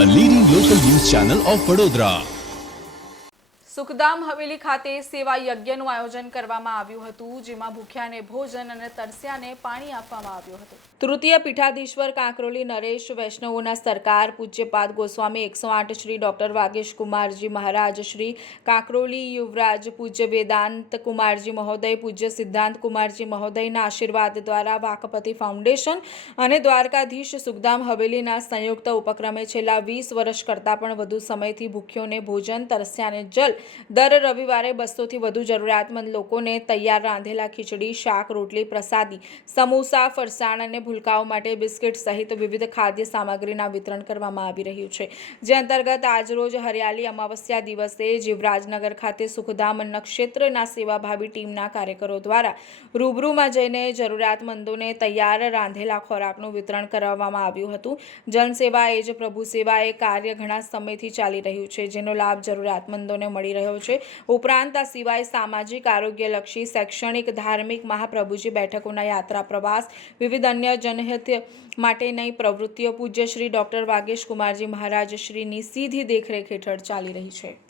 a leading local news channel of Vadodara. Sukhdham Haveli ખાતે સેવા યજ્ઞનું આયોજન કરવામાં આવ્યું હતું, જેમાં ભૂખ્યાને ભોજન અને તરસ્યાને પાણી આપવામાં આવ્યું હતું. તૃતીય પીઠાધીશ્વર કાંકરોલી નરેશ વૈષ્ણવોના સરકાર, પૂજ્યપાદ ગોસ્વામી એકસો આઠ શ્રી ડોક્ટર વાગેશ કુમારજી મહારાજ, શ્રી કાંકરોલી યુવરાજ પૂજ્ય વેદાંત કુમારજી મહોદય, પૂજ્ય સિદ્ધાંત કુમારજી મહોદયના આશીર્વાદ દ્વારા વાકપતિ ફાઉન્ડેશન અને દ્વારકાધીશ સુખધામ હવેલીના સંયુક્ત ઉપક્રમે છેલ્લા વીસ વર્ષ કરતાં પણ વધુ સમયથી ભૂખ્યોને ભોજન, તરસ્યાને જલ દર રવિવારે બસોથી વધુ જરૂરિયાતમંદ લોકોને તૈયાર રાંધેલા ખીચડી, શાક, રોટલી, પ્રસાદી, સમોસા, ફરસાણ અને ભૂલકાઓ માટે બિસ્કિટ સહિત વિવિધ ખાદ્ય સામગ્રીના વિતરણ કરવામાં આવી રહ્યું છે. જે અંતર્ગત આજરોજ હરિયાળી અમાવસ્યા દિવસે જીવરાજનગર ખાતે સુખધામ નક્ષત્રના સેવાભાવી ટીમના કાર્યકરો દ્વારા રૂબરૂમાં જઈને જરૂરિયાતમંદોને તૈયાર રાંધેલા ખોરાકનું વિતરણ કરવામાં આવ્યું હતું. જનસેવા એ જ પ્રભુ સેવા એ કાર્ય ઘણા સમયથી ચાલી રહ્યું છે, જેનો લાભ જરૂરિયાતમંદોને મળી રહ્યો છે. ઉપરાંત આ સિવાય સામાજિક, આરોગ્યલક્ષી, શૈક્ષણિક, ધાર્મિક મહાપ્રભુજી બેઠકોના યાત્રા પ્રવાસ, વિવિધ અન્ય જનહિત માટેની પ્રવૃત્તિઓ પૂજ્ય શ્રી ડૉક્ટર વાગેશ કુમારજી મહારાજ શ્રીની સીધી દેખરેખ હેઠળ ચાલી રહી છે.